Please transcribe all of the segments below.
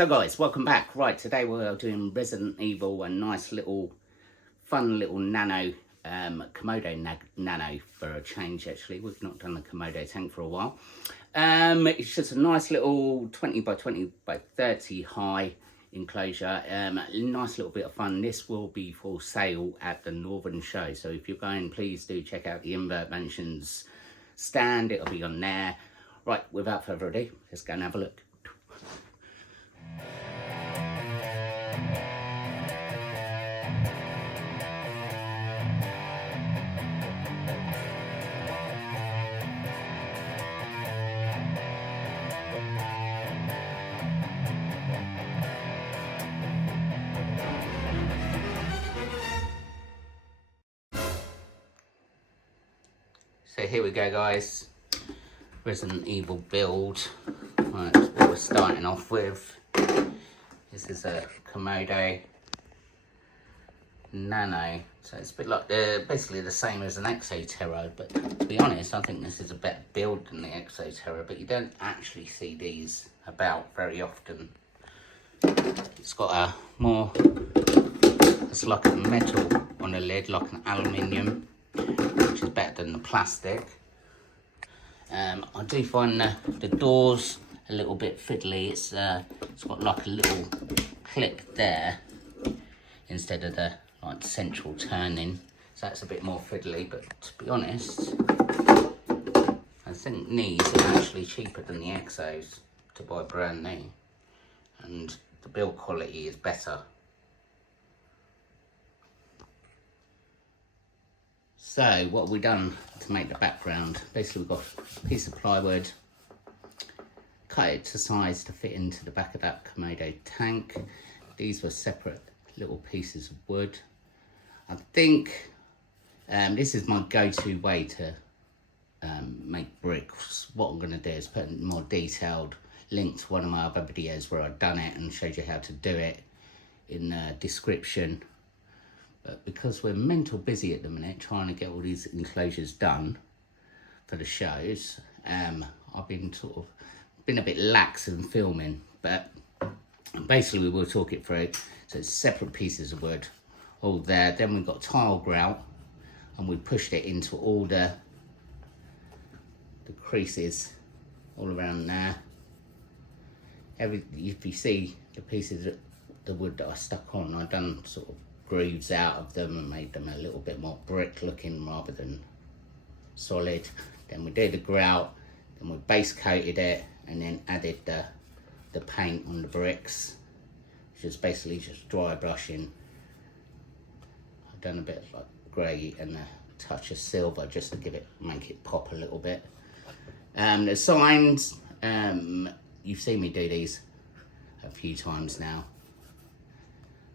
So guys, welcome back. Right, today we're doing Resident Evil, a nice little, fun little Nano, Komodo Nano for a change actually. We've not done the Komodo tank for a while. It's just a nice little 20 by 20 by 30 high enclosure. Nice little bit of fun. This will be for sale at the Northern Show. So if you're going, please do check out the Invert Mansions stand. It'll be on there. Right, without further ado, let's go and have a look. So here we go, guys. Resident Evil build. Right, that's what we're starting off with. This is a Komodo Nano. So it's a bit like basically the same as an Exoterra, but to be honest, I think this is a better build than the Exoterra, but you don't actually see these about very often. It's got a more, it's like a metal on the lid, like an aluminium, which is better than the plastic. I do find the doors a little bit fiddly. It's got like a little clip there instead of the like central turning, so that's a bit more fiddly. But to be honest, I think these are actually cheaper than the Exos to buy brand new, and the build quality is better. So what have we done to make the background? Basically we've got a piece of plywood, cut it to size to fit into the back of that Komodo tank. These were separate little pieces of wood. I think this is my go-to way to make bricks. What I'm going to do is put a more detailed link to one of my other videos where I've done it and showed you how to do it in the description. But because we're mental busy at the minute trying to get all these enclosures done for the shows, I've been a bit lax in filming, but basically we will talk it through. So it's separate pieces of wood all there. Then we've got tile grout, and we pushed it into all the creases all around there. If you see the pieces of the wood that I stuck on, I've done sort of grooves out of them and made them a little bit more brick looking rather than solid. Then we did the grout, then we base coated it, and then added the paint on the bricks, which is basically just dry brushing. I've done a bit of like grey and a touch of silver just to make it pop a little bit. The signs, you've seen me do these a few times now.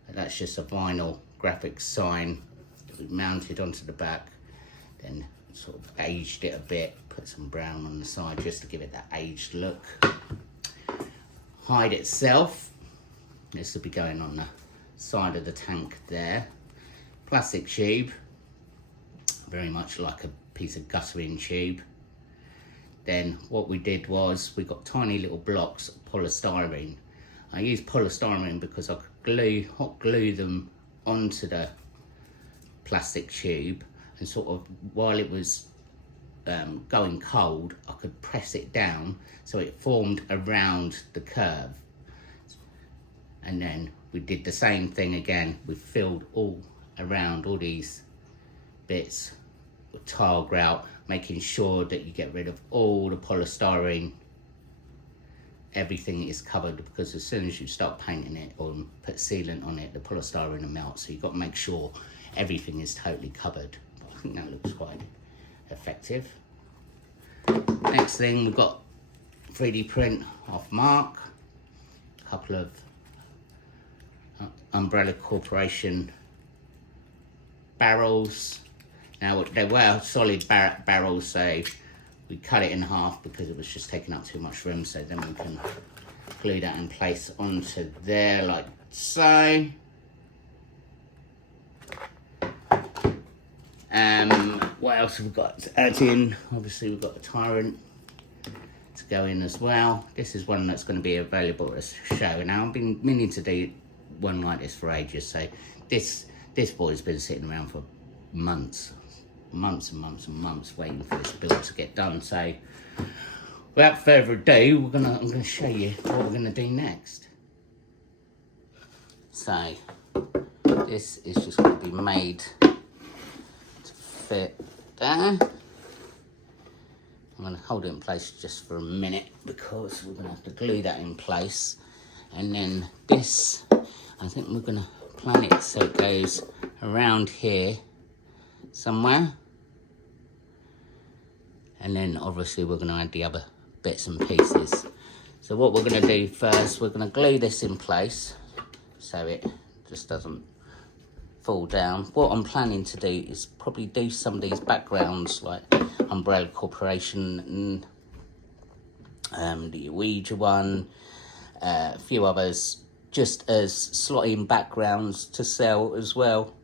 That's just a vinyl graphic sign that we mounted onto the back, then sort of aged it a bit, put some brown on the side just to give it that aged look. Hide itself, this will be going on the side of the tank there. Plastic tube, very much like a piece of guttering tube. Then what we did was we got tiny little blocks of polystyrene. I used polystyrene because I could hot glue them onto the plastic tube, and sort of while it was going cold, I could press it down so it formed around the curve. And then we did the same thing again. We filled all around all these bits with tile grout, making sure that you get rid of all the polystyrene. Everything is covered, because as soon as you start painting it or put sealant on it, the polystyrene will melt. So you've got to make sure everything is totally covered. I think that looks quite effective. Next thing, we've got 3D print off Mark, a couple of Umbrella Corporation barrels. Now they were solid barrels, so we cut it in half because it was just taking up too much room, so then we can glue that in place onto there like so. What else have we got to add in? Obviously we've got the Tyrant to go in as well. This is one that's going to be available as a show. Now I've been meaning to do one like this for ages, so this boy's been sitting around for months and months and months waiting for this build to get done. So without further ado, I'm gonna show you what we're gonna do next. So this is just going to be made to fit there. I'm going to hold it in place just for a minute because we're going to have to glue that in place. And then this, I think we're going to plan it so it goes around here somewhere. And then obviously we're going to add the other bits and pieces. So what we're going to do first, we're going to glue this in place so it just doesn't fall down. What I'm planning to do is probably do some of these backgrounds like Umbrella Corporation and the Ouija one, a few others, just as slotting backgrounds to sell as well.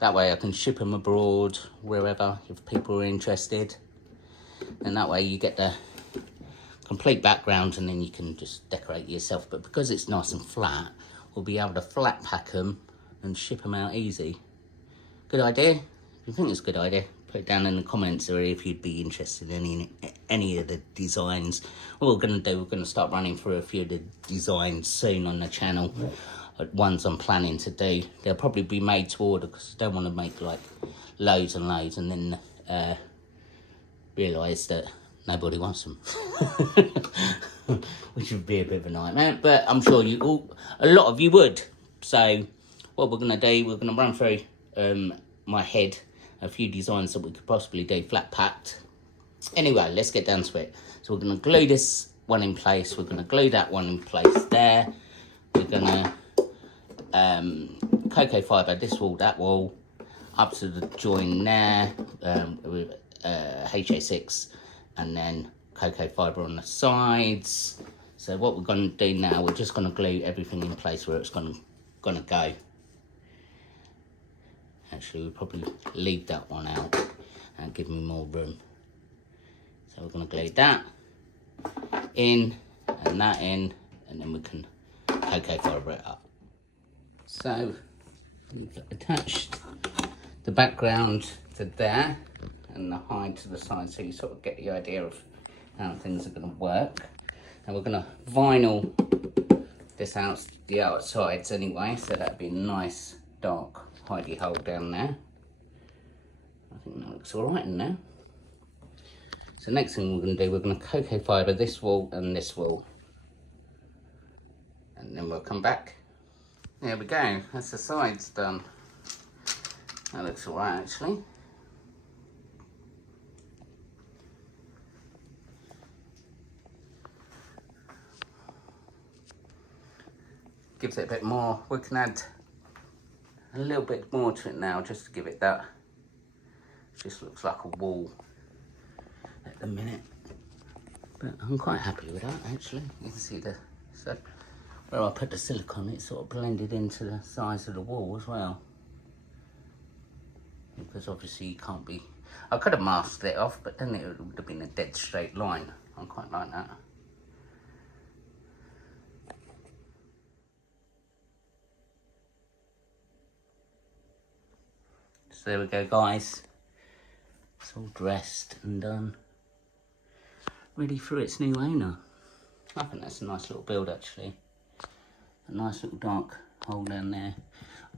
That way I can ship them abroad, wherever, if people are interested. And that way you get the complete background and then you can just decorate yourself. But because it's nice and flat, we'll be able to flat pack them and ship them out easy. Good idea? If you think it's a good idea, put it down in the comments, or if you'd be interested in any of the designs. What we're going to do, we're going to start running through a few of the designs soon on the channel. Ones I'm planning to do. They'll probably be made to order because I don't want to make like loads and loads and then realise that nobody wants them. Which would be a bit of a nightmare, but I'm sure a lot of you would. So what we're going to do, we're going to run through my head a few designs that we could possibly do flat packed. Anyway, let's get down to it. So we're going to glue this one in place, we're going to glue that one in place there, we're going to cocoa fibre this wall, that wall, up to the join there with HA6, and then cocoa fibre on the sides. So what we're going to do now, we're just going to glue everything in place where it's going to go. Actually, we'll probably leave that one out and give me more room. So we're going to glue that in and that in, and then we can cocoa fibre it up. So we've attached the background to there and the hide to the side, so you sort of get the idea of how things are going to work. And we're going to vinyl this out, the outsides anyway, so that'd be a nice dark hidey hole down there. I think that looks all right in there. So next thing we're going to do, we're going to cocoa fibre this wall and this wall, and then we'll come back. There we go, that's the sides done. That looks all right actually. Gives it a bit more. We can add a little bit more to it now just to give it that. It just looks like a wall at the minute, but I'm quite happy with that actually. You can see so where I put the silicone, it sort of blended into the size of the wall as well, because obviously you can't be, I could have masked it off, but then it would have been a dead straight line. I quite like that. So there we go guys, it's all dressed and done, ready for its new owner. I think that's a nice little build actually. A nice little dark hole down there,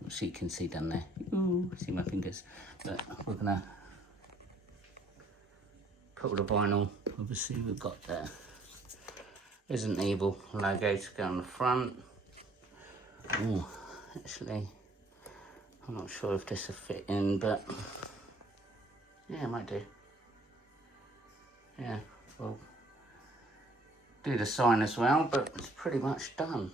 which you can see down there. Ooh, see my fingers. But we're gonna put all the vinyl. Obviously we've got the Resident Evil logo to go on the front. Oh, actually, I'm not sure if this will fit in, but yeah, it might do. Yeah, we'll do the sign as well, but it's pretty much done.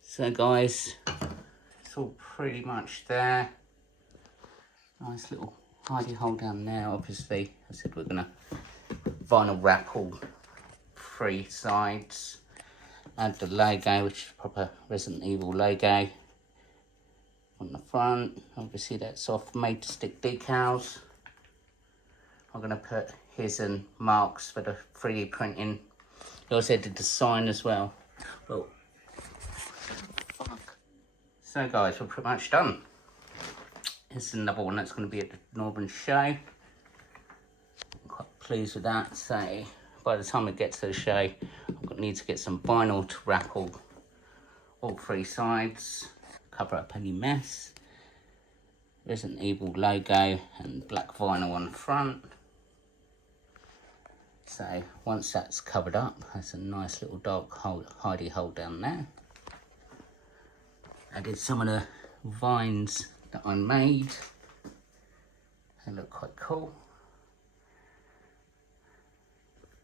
So guys, it's all pretty much there. Nice little hidey hole down there. Obviously, I said we're gonna vinyl wrap all three sides. Add the logo, which is proper Resident Evil logo on the front. Obviously that's off made to stick decals. I'm going to put his and Mark's for the 3D printing. He also did the sign as well. Oh, fuck. So guys, we're pretty much done. Here's another one that's going to be at the Northern Show. I'm quite pleased with that. So by the time we get to the show, I need to get some vinyl to wrap all 3 sides, cover up any mess. Resident Evil logo and black vinyl on the front. So once that's covered up, that's a nice little dark hidey hole down there. I did some of the vines that I made. They look quite cool.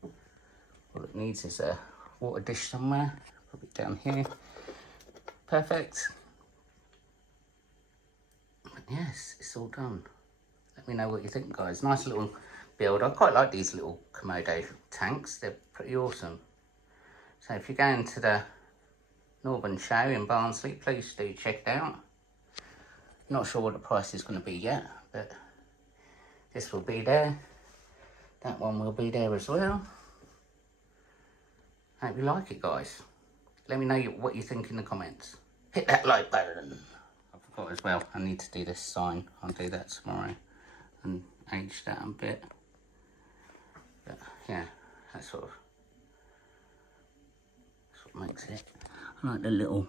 All it needs is a water dish somewhere. Put it down here. Perfect. But yes, it's all done. Let me know what you think, guys. Nice little build. I quite like these little Komodo tanks. They're pretty awesome. So if you're going to the Northern Show in Barnsley, please do check it out. Not sure what the price is going to be yet, but this will be there. That one will be there as well. Hope you like it, guys. Let me know what you think in the comments. Hit that like button. I forgot as well, I need to do this sign. I'll do that tomorrow and age that a bit. But yeah, that's what makes it. I like the little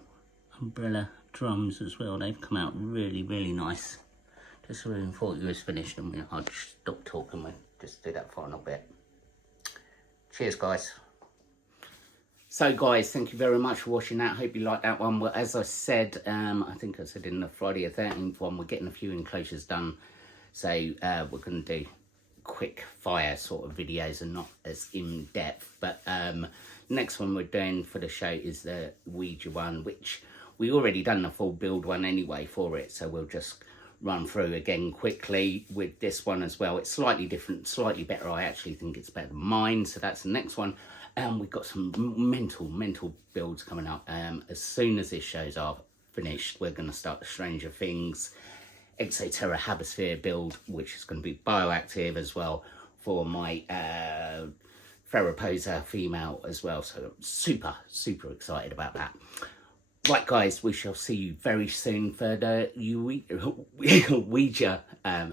umbrella drums as well. They've come out really, really nice. Just when I thought you was finished, and I'll just stop talking and just do that final bit. Cheers, guys. So guys, thank you very much for watching that. Hope you liked that one. Well, as I said, I think I said in the Friday the 13th one, we're getting a few enclosures done. So we're going to do quick fire sort of videos and not as in depth. But next one we're doing for the show is the Ouija one, which we already done the full build one anyway for it. So we'll just run through again quickly with this one as well. It's slightly different, slightly better. I actually think it's better than mine. So that's the next one. We've got some mental builds coming up. As soon as this show's are finished, we're going to start the Stranger Things Exoterra Habisphere build, which is going to be bioactive as well for my Ferroposa female as well. So I'm super excited about that. Right, guys, we shall see you very soon for the Ouija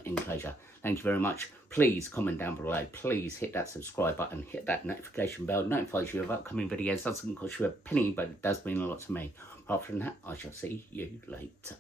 enclosure. Thank you very much. Please comment down below. Please hit that subscribe button. Hit that notification bell. It notifies you of upcoming videos. Doesn't cost you a penny, but it does mean a lot to me. Apart from that, I shall see you later.